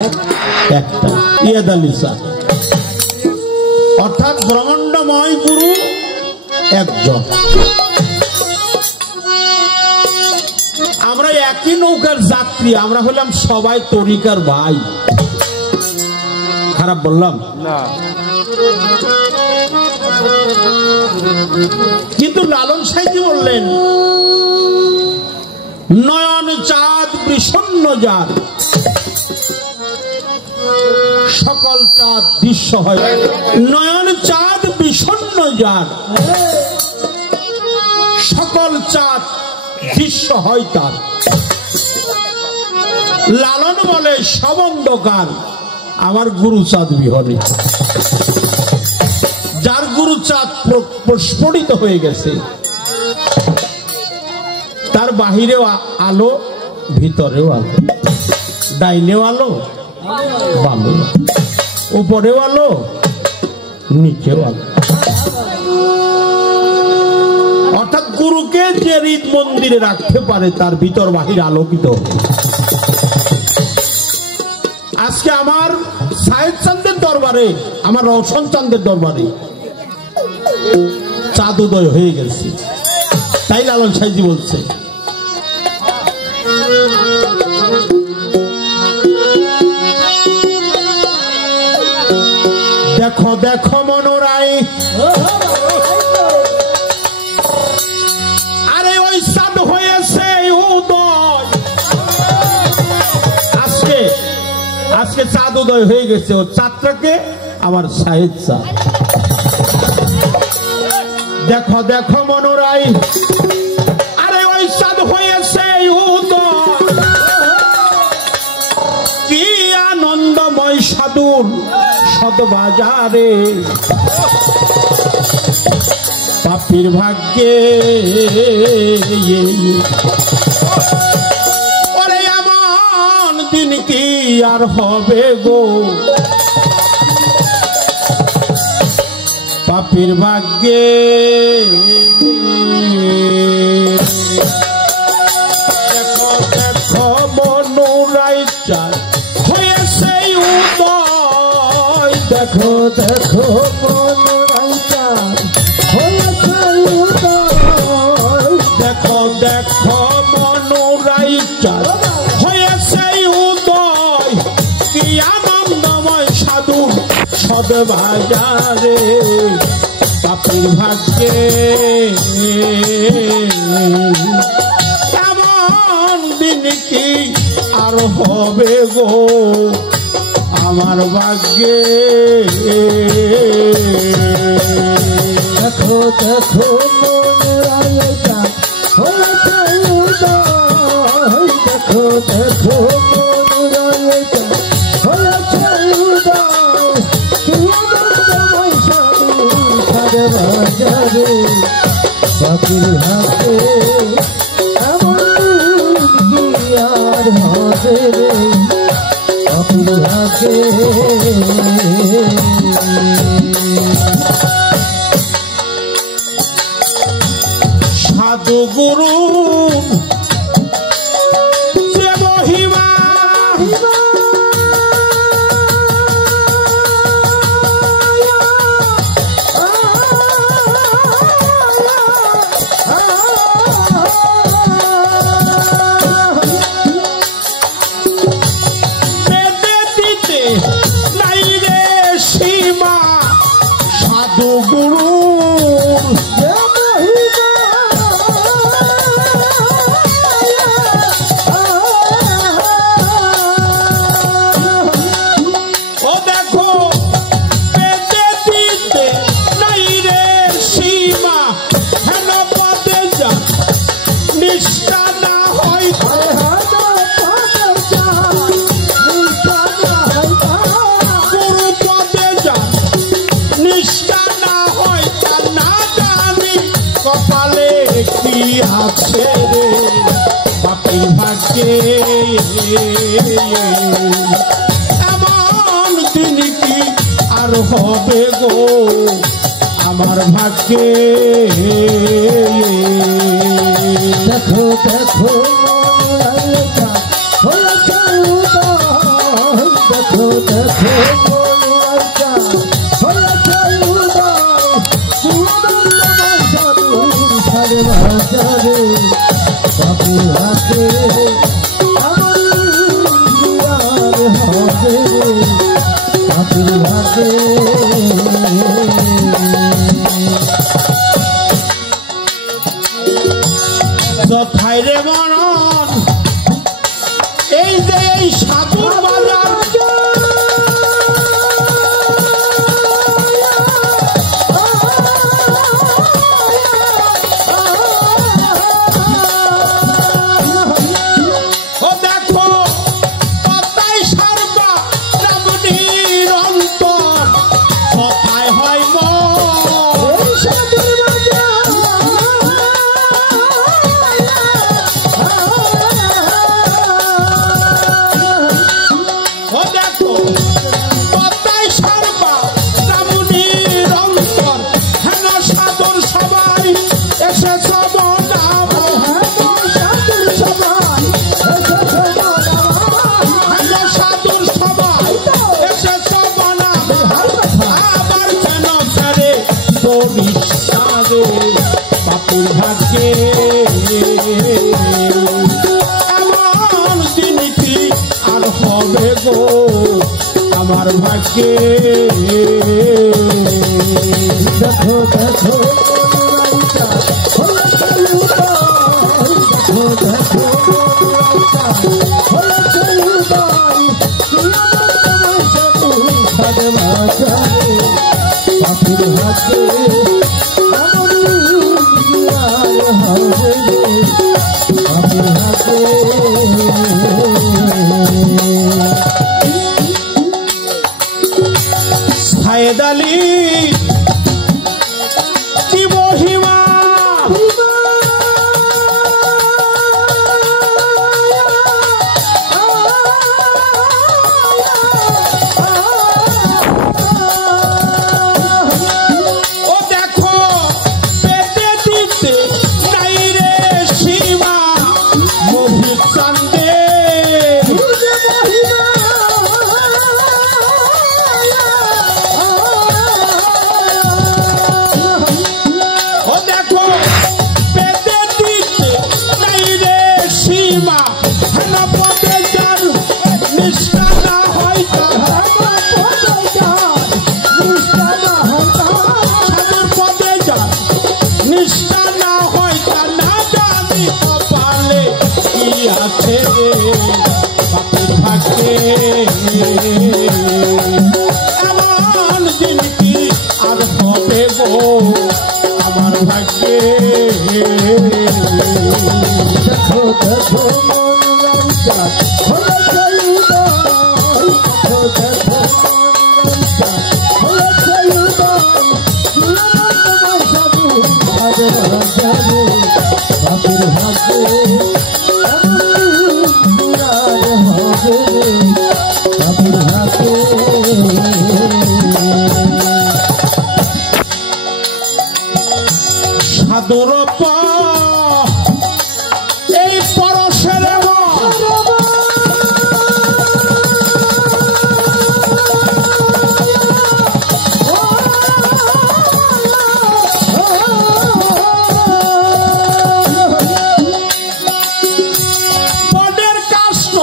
একটা ইয়াদ আলী শাহ, অর্থাৎ ব্রহ্মাণ্ডময় গুরু একজন। আমরা একই নৌকার যাত্রী, আমরা হলাম সবাই তরিকার ভাই। খারাপ বললাম না? কিন্তু লালন সাইজি বললেন, নয়ন চাঁদ বিষণ্ণ যার, সকল চাঁদ দৃশ্য হয়। নয়ন চাঁদ বিষণ্ণ যার, সকল চাঁদ দৃশ্য হয় তার। লালন বলে সব অন্ধকার আমার গুরু চাঁদ বিহনে। যার গুরু চাঁদ প্রস্ফুটিত হয়ে গেছে, তার বাহিরেও আলো, ভিতরেও আলো, ডাইনেও আলো, বামে উপরেও আলো, নিচেও আলো। অর্থাৎ গুরুকে যে হৃদ মন্দিরে রাখতে পারে, তার ভিতর বাহির আলোকিত। আজকে আমার সাহেব চাঁদের দরবারে, আমার রওশন চাঁদের দরবারে চাঁদ উদয় হয়ে গেছে। তাই লালন সাইজি বলছে, দেখো দেখো মনোরাই, আরে ওই চাঁদ হয়েছে উদয়। আজকে আজকে চাঁদ উদয় হয়ে গেছে। ও চাঁদটাকে আমার সাহেব চাঁদ। দেখো দেখো মনোরাই, আরে ওই চাঁদ হয়েছে উদয়। কি আনন্দময় সাধুর সদবাজারে, পাপীর ভাগ্যে ওরে এমন দিন কি আর হবে গো, পাপীর ভাগ্যে। দেখো দেখো মনোরাই চাঁদ হয়েছে উদয়। দেখো দেখো মনোরাই চাঁদ হয়েছে উদয়। দেখো দেখো মনোরাই চাঁদ হয়েছে উদয়। কি আনন্দময় সাধু সদবাজারে, পাপীর ভাগ্যে এমন দিন কি আর হবে গো, আমার ভাগ্যে। দেখো দেখো মনোরাই চাঁদ হয়েছে উদয়। দেখো দেখো মনোরাই চাঁদ হয়েছে উদয়। কি আনন্দময় সাধু সদবাজারে, পাপীর ভাগ্যে এমন কি আর হবে রে, পাপীর ভাগ্যে। সাধু গুরু যে মহিমা, সাধু গুরু ও দেখো পেতে দিতে নাই রে সীমা, হেন পদে যা নিষ্ঠা না হয়, গুরু পদে যা নিষ্ঠা না হয়, তার না জানি কপালে কি আছে রে, পাপীর ভাগ্যে এমন দিন কি আর হবে গো, আমার ভাগ্যে। দেখো দেখো যথাই রে মরণ এই যে এই সাধুর বাজার বাপুর ভাগ্যে এমন দিন কি আর হবে গো আমার ভাগ্যে দেখো দেখো বাপুর ভাগ্যে সায়েদ আলী কি মহিমা ও দেখো পেটে দিতে নাই রে সীমা মোহিত চান্দে বাপুর ভাগ্যে এমন দিন কি আর হবে গো আমার ভাগ্যে দেখো দেখো বাপুর ভাগ্যে সাধুর এই পরশের পদের কাষ্ট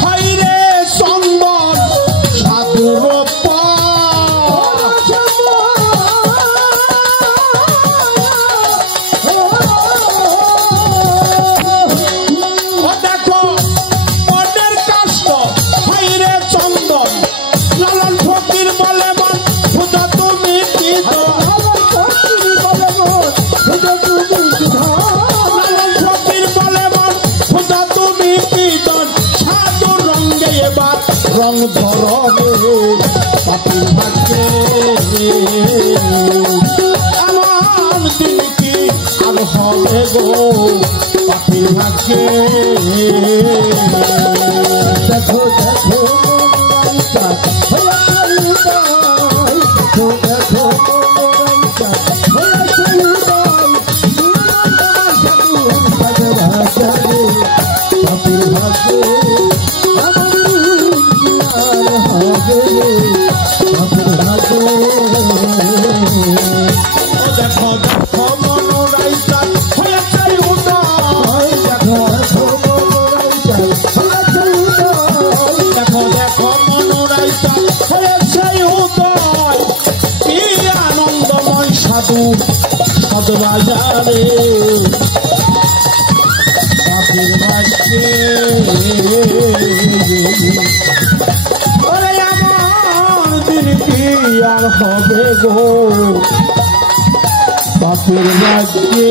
হইরে চন্দন সাধুর রং ধরবে বাপুর ভাগ্যে এমন দিন কি আর হবে গো বাপুর ভাগ্যে দেখো দেখো দেখো তু সদবাজারে বাপের বাড়িতে ওরে আমার দিন কি আর হবে গো বাপের বাড়িতে